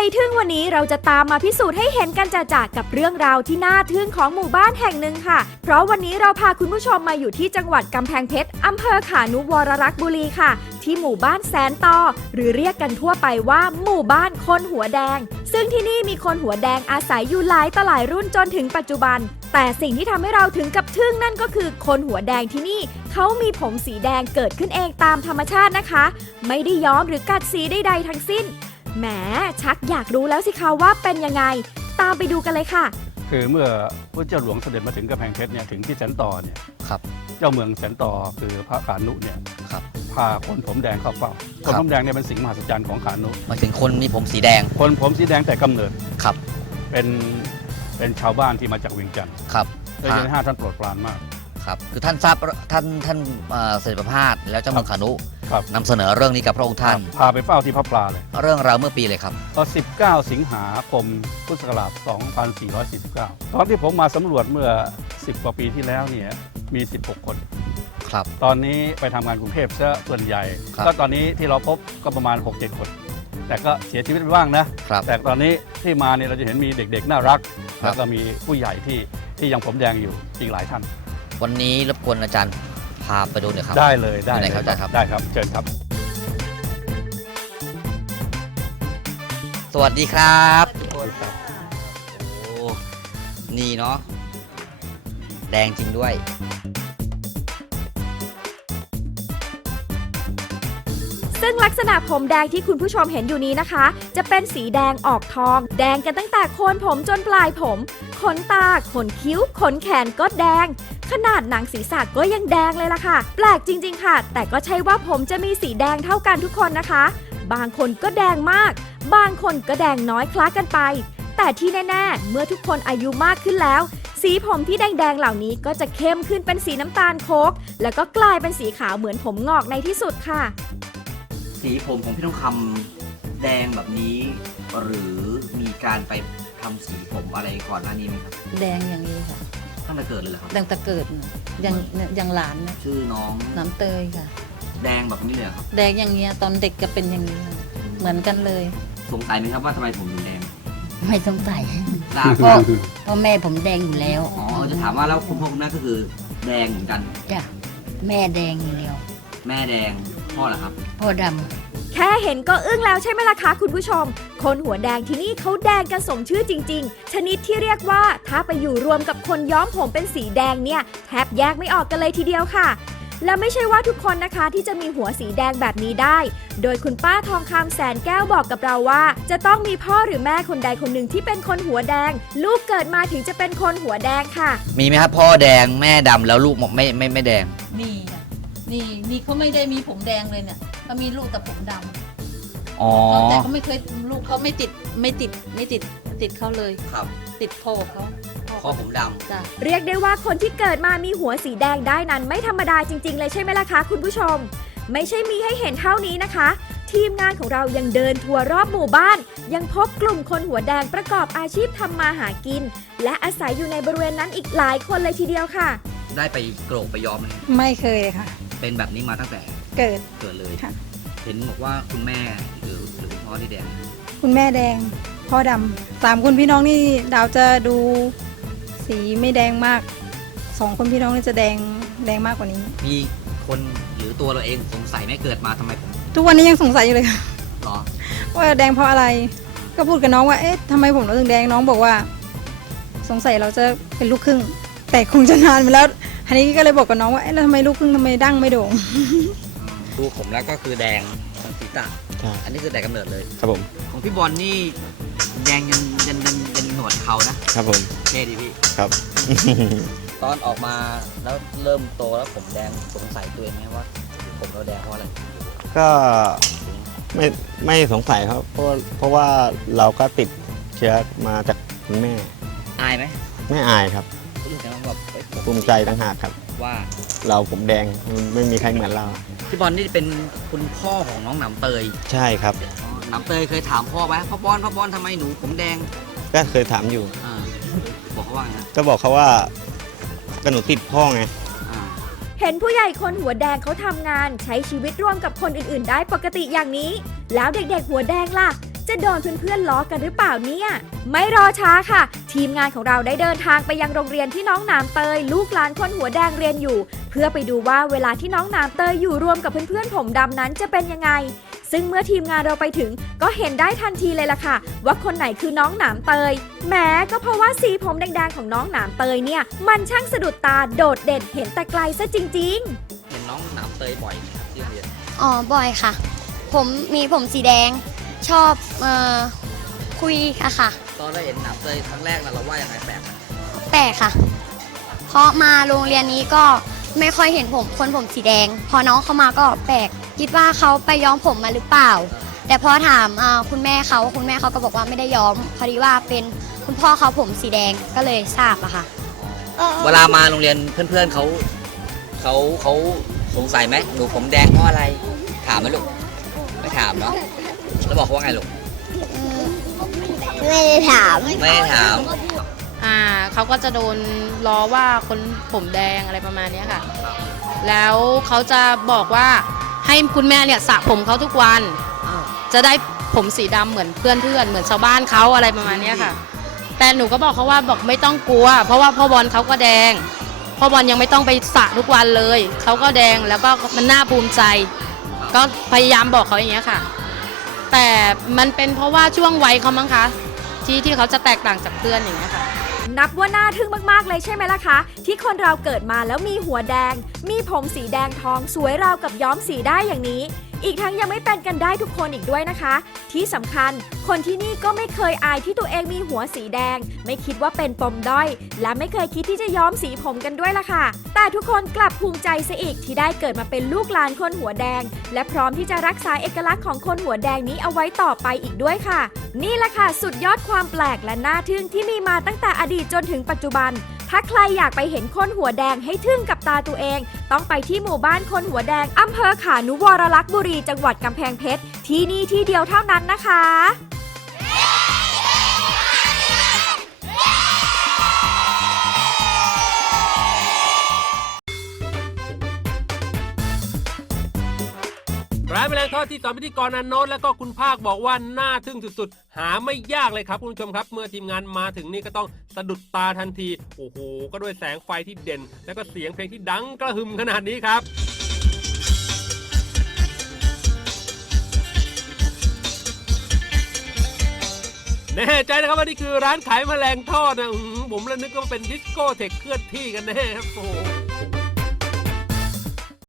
ยทึ่งวันนี้เราจะตามมาพิสูจน์ให้เห็นกันจ่าๆกับเรื่องราวที่น่าทึ่งของหมู่บ้านแห่งหนึ่งค่ะ เพราะวันนี้เราพาคุณผู้ชมมาอยู่ที่จังหวัดกำแพงเพชรอำเภอขานุวรรักษ์บุรีค่ะ ที่หมู่บ้านแสนตอหรือเรียกกันทั่วไปว่าหมู่บ้านคนหัวแดง ซึ่งที่นี่มีคนหัวแดงอาศัยอยู่หลายต่อหลายรุ่นจนถึงปัจจุบัน แต่สิ่งที่ทำให้เราถึงกับทึ่งนั่นก็คือคนหัวแดงที่นี่เขามีผมสีแดงเกิดขึ้นเองตามธรรมชาตินะคะ ไม่ได้ย้อมหรือกัดสีใดๆทั้งสิ้น แหมชักอยากรู้แล้วสิคะว่าเป็นยังไง ตามไปดูกันเลยค่ะ คือเมื่อพระเจ้าหลวงเสด็จมาถึงกำแพงเพชรเนี่ยถึงที่แสนต่อเนี่ยครับ เจ้าเมืองแสนต่อคือพระขานุเนี่ยครับพาคนผมแดงเข้าเฝ้าคครับนผมแดงเนี่ยเป็นสิ่งมหัศจรรย์ของขานุ หมายถึงคนมีผมสีแดงคนผมสีแดงแต่กำเนิดครับเป็นเป็นชาวบ้านที่มาจากเวียงจันทร์ครับพระเจ้าห้าท่านโปรดปรานมาก ครับ คือท่านทราบท่านท่านเอ่อเสด็จประพาสแล้วเจ้าเมืองขานุ ครับนำเสนอเรื่องนี้กับพระองค์ท่าน พาไปเฝ้าที่พระปลาเลยเรื่องราวเมื่อปีเลยครับตอน19 สิงหาคม พุทธศักราช 2449 ตอนที่ผมมาสำรวจเมื่อ 10 กว่าปีที่แล้วเนี่ยมี 16 คน ครับ ตอนนี้ไปทำงานกรุงเทพซะส่วนใหญ่ ครับ ก็ตอนนี้ที่เราพบก็ประมาณ 6-7 คน แต่ก็เสียชีวิตไปบ้างนะ ครับ แต่ตอนนี้ที่มาเนี่ยเราจะเห็นมีเด็กๆ น่ารัก ครับ แล้วก็มีผู้ใหญ่ที่ที่ยังผมแดงอยู่อีกหลายท่าน วันนี้รบกวนอาจารย์ พาไปดูหน่อยครับ ได้เลยได้ที่ไหนเลยครับอาจารย์ครับ ได้ครับเชิญครับ สวัสดีครับโอ้นี่เนาะแดงจริงด้วย ซึ่งลักษณะผมแดงที่คุณผู้ชมเห็นอยู่นี้นะคะ จะเป็นสีแดงออกทอง แดงกันตั้งแต่โคนผมจนปลายผม ขนตา ขนคิ้ว ขนแขนก็แดง ขนาดหนังศีรษะก็ยังแดงเลยล่ะค่ะ แปลกจริง ๆ ค่ะ แต่ก็ใช่ว่าผมจะมีสีแดงเท่ากันทุกคนนะคะ บางคนก็แดงมาก บางคนก็แดงน้อยคล้ากันไป แต่ที่แน่ๆ เมื่อทุกคนอายุมากขึ้นแล้วสีผมที่แดงๆ เหล่านี้ก็จะเข้มขึ้นเป็นสีน้ำตาลโคกแล้วก็กลายเป็นสีขาวเหมือนผมงอกในที่สุดค่ะ สีผมของพี่ทองคำแดงแบบนี้ หรือมีการไปทำสีผมอะไรก่อนหน้านี้ไหมครับแดงอย่างนี้ค่ะตั้งแต่เกิดเลยเหรอครับ แดงตะเกิดน่ะอย่างอย่างหลานนะชื่อน้องน้ำเตยค่ะ แดงแบบนี้เลยเหรอครับ แดงอย่างเงี้ยตอนเด็กก็เป็นอย่างนี้ค่ะเหมือนกันเลย สงสัยไหมครับว่าทำไมผมถึงแดงไม่สงสัยทราบเพราะเพราะแม่ผมแดงอยู่แล้วอ๋อจะถามว่าแล้วคุณพ่อคุณแม่ก็คือแดงเหมือนกัน จ้ะแม่แดงอย่างเดียวแม่แดง พ่อเหรอครับ พ่อดแค่เห็นก็อึ้งแล้วใช่ไหมล่ะคะคุณผู้ชม คนหัวแดงที่นี่เขาแดงกันสมชื่อจริง ๆ ชนิดที่เรียกว่าถ้าไปอยู่รวมกับคนย้อมผมเป็นสีแดงเนี่ยแทบแยกไม่ออกกันเลยทีเดียวค่ะ และไม่ใช่ว่าทุกคนนะคะที่จะมีหัวสีแดงแบบนี้ได้ โดยคุณป้าทองคำแสนแก้วบอกกับเราว่า จะต้องมีพ่อหรือแม่คนใดคนหนึ่งที่เป็นคนหัวแดง ลูกเกิดมาถึงจะเป็นคนหัวแดงค่ะมีไหมครับพ่อแดงแม่ดำแล้วลูกไม่ไม่ไม่แดง มีค่ะ นี่นี่เขาไม่ได้มีผมแดงเลยเนี่ยเขามีลูกแต่ผมดอ๋อำแต่เขาไม่เคยลูกเขาไม่ติดไม่ติดไม่ติดติดเขาเลย ครับติดพ่อเขาพ่อผมดจ้ะ เรียกได้ว่าคนที่เกิดมามีหัวสีแดงได้นั้นไม่ธรรมดาจริง ๆ เลยใช่ไหมล่ะคะคุณผู้ชม ไม่ใช่มีให้เห็นเท่านี้นะคะ ทีมงานของเรายังเดินทัวร์รอบหมู่บ้าน ยังพบกลุ่มคนหัวแดงประกอบอาชีพทำมาหากิน และอาศัยอยู่ในบริเวณนั้นอีกหลายคนเลยทีเดียวค่ะำได้ไปโกรกไปย้อมไหมไม่เคยค่ะ เป็นแบบนี้มาตั้งแต่เกิด เกิดเลยค่ะ เห็นบอกว่าคุณแม่หรือหรือคุณพ่อที่แดงคุณแม่แดง พ่อดำสามคนพี่น้องนี่ดาวจะดูสีไม่แดงมากสองคนพี่น้องนี่จะแดงแดงมากกว่านี้ มีคนหรือตัวเราเองสงสัยไหม่เกิดมาทำไมผมทุกวันนี้ยังสงสัยอยู่เลยค่ะเหรอว่าแดงเพราะอะไร ก็พูดกับน้องว่า เอ๊ะทำไมผมเราถึงแดงน้องบอกว่า สงสัยเราจะเป็นลูกครึ่ง แต่คงจะนานไปแล้ว อันนี้ก็เลยบอกกับน้องว่าเอ๊ะแล้วทำไมลูกครึ่งทำไมดั้งไม่โด่ง ดูผมแล้วก็คือแดงทางศีรษะใช่ อันนี้คือแต่กำเนิดเลย ครับผม ของพี่บอลนี่แดงยันยันยันยันหนวดเขานะครับผม เท่ดีพี่ ครับ ตอนออกมาแล้วเริ่มโตแล้วผมแดงสงสัยตัวเองไหมว่า ผมเราแดงเพราะอะไรก็ไม่ไม่สงสัยครับ เพราะว่าเพราะว่าเราก็ติดเชื้อมาจากคุณแม่ อายไหมไม่อายครับ ภูมิใจต่างหากครับ ว่าเราผมแดงไม่มีใครเหมือนเรา พี่บอลนี่เป็นคุณพ่อของน้องหนำเตยใช่ครับ อ๋อหนำเตยเคยถามพ่อไหมพ่อบอลพ่อบอลทำไมหนูผมแดงก็เคยถามอยู่ อ่าบอกเขาว่าไงนะก็บอกเขาว่าก็หนูติดพ่อไง อ่าเห็นผู้ใหญ่คนหัวแดงเขาทำงานใช้ชีวิตร่วมกับคนอื่นๆ ได้ปกติอย่างนี้ แล้วเด็กๆหัวแดงล่ะ จะโดนเพื่อนๆล้อกันหรือเปล่าเนี่ย ไม่รอช้าค่ะ ทีมงานของเราได้เดินทางไปยังโรงเรียนที่น้องหนามเตย ลูกหลานคนหัวแดงเรียนอยู่ เพื่อไปดูว่าเวลาที่น้องหนามเตยอยู่รวมกับเพื่อนๆผมดำนั้นจะเป็นยังไง ซึ่งเมื่อทีมงานเราไปถึงก็เห็นได้ทันทีเลยล่ะค่ะ ว่าคนไหนคือน้องหนามเตยแหมก็เพราะว่าสีผมแดงๆของน้องหนามเตยเนี่ย มันช่างสะดุดตาโดดเด่นเห็นแต่ไกลซะจริง ๆ เห็นน้องหนามเตยบ่อยไหมครับที่โรงเรียน อ๋อ บ่อยค่ะ ผมมีผมสีแดง ชอบเอ่อคุยอะค่ะ ตอนได้เห็นหนามเตยครั้งแรกนะเราว่ายังไงแปลกไหมแปลกค่ะ เพราะมาโรงเรียนนี้ก็ไม่ค่อยเห็นผมคนผมสีแดง พอน้องเข้ามาก็แปลกคิดว่าเขาไปย้อมผมมาหรือเปล่า แต่พอถามอ่าคุณแม่เขาคุณแม่เขาก็บอกว่าไม่ได้ย้อม พอดีว่าเป็นคุณพ่อเขาผมสีแดงก็เลยทราบอะค่ะ เวลามาโรงเรียนเพื่อนๆเขาเขาเขาสงสัยไหมหนูผมแดงเพราะอะไร ถามไหมลูกไม่ถามเนาะ แล้วบอกเขาว่าไงลูก ไม่ได้ถาม ไม่ได้ถาม อ่าเขาก็จะโดนล้อว่าคนผมแดงอะไรประมาณเนี้ยค่ะ แล้วเขาจะบอกว่าให้คุณแม่เนี่ยสระผมเขาทุกวัน จะได้ผมสีดำเหมือนเพื่อนๆเหมือนชาวบ้านเขาอะไรประมาณเนี้ยค่ะ แต่หนูก็บอกเขาว่าบอกไม่ต้องกลัว เพราะว่าพ่อบอลเขาก็แดง พ่อบอลยังไม่ต้องไปสระทุกวันเลย เขาก็แดงแล้วก็มันน่าภูมิใจ ก็พยายามบอกเขาอย่างเงี้ยค่ะ แต่มันเป็นเพราะว่าช่วงวัยเขามั้งคะ ที่ที่เขาจะแตกต่างจากเพื่อนอย่างเงี้ยค่ะ นับว่าน่าทึ่งมากๆเลยใช่ไหมล่ะคะ ที่คนเราเกิดมาแล้วมีหัวแดง มีผมสีแดงทองสวยราวกับย้อมสีได้อย่างนี้ อีกทั้งยังไม่เป็นกันได้ทุกคนอีกด้วยนะคะ ที่สำคัญ คนที่นี่ก็ไม่เคยอายที่ตัวเองมีหัวสีแดง ไม่คิดว่าเป็นปมด้อย และไม่เคยคิดที่จะย้อมสีผมกันด้วยล่ะค่ะ แต่ทุกคนกลับภูมิใจซะอีกที่ได้เกิดมาเป็นลูกหลานคนหัวแดง และพร้อมที่จะรักษาเอกลักษณ์ของคนหัวแดงนี้เอาไว้ต่อไปอีกด้วยค่ะ นี่แหละค่ะสุดยอดความแปลกและน่าทึ่งที่มีมาตั้งแต่อดีตจนถึงปัจจุบัน ถ้าใครอยากไปเห็นคนหัวแดงให้ทึ่งกับตาตัวเอง ต้องไปที่หมู่บ้านคนหัวแดงอำเภอขานุวรลักษ์บุรีจังหวัดกำแพงเพชรที่นี่ที่เดียวเท่านั้นนะคะานแมลงทอดที่สอนพิธีกรนันโนตและก็คุณภาคบอกว่าน่าทึ่งสุดๆ หาไม่ยากเลยครับคุณผู้ชมครับ เมื่อทีมงานมาถึงนี่ก็ต้องสะดุดตาทันที โอ้โห ก็ด้วยแสงไฟที่เด่น แล้วก็เสียงเพลงที่ดังกระหึ่มขนาดนี้ครับแน่ใจนะครับว่านี่คือร้านขายแมลงทอดนะผมแล้วนึกว่าเป็นดิสโก้เทคเคลื่อนที่กันแน่ครับโอ้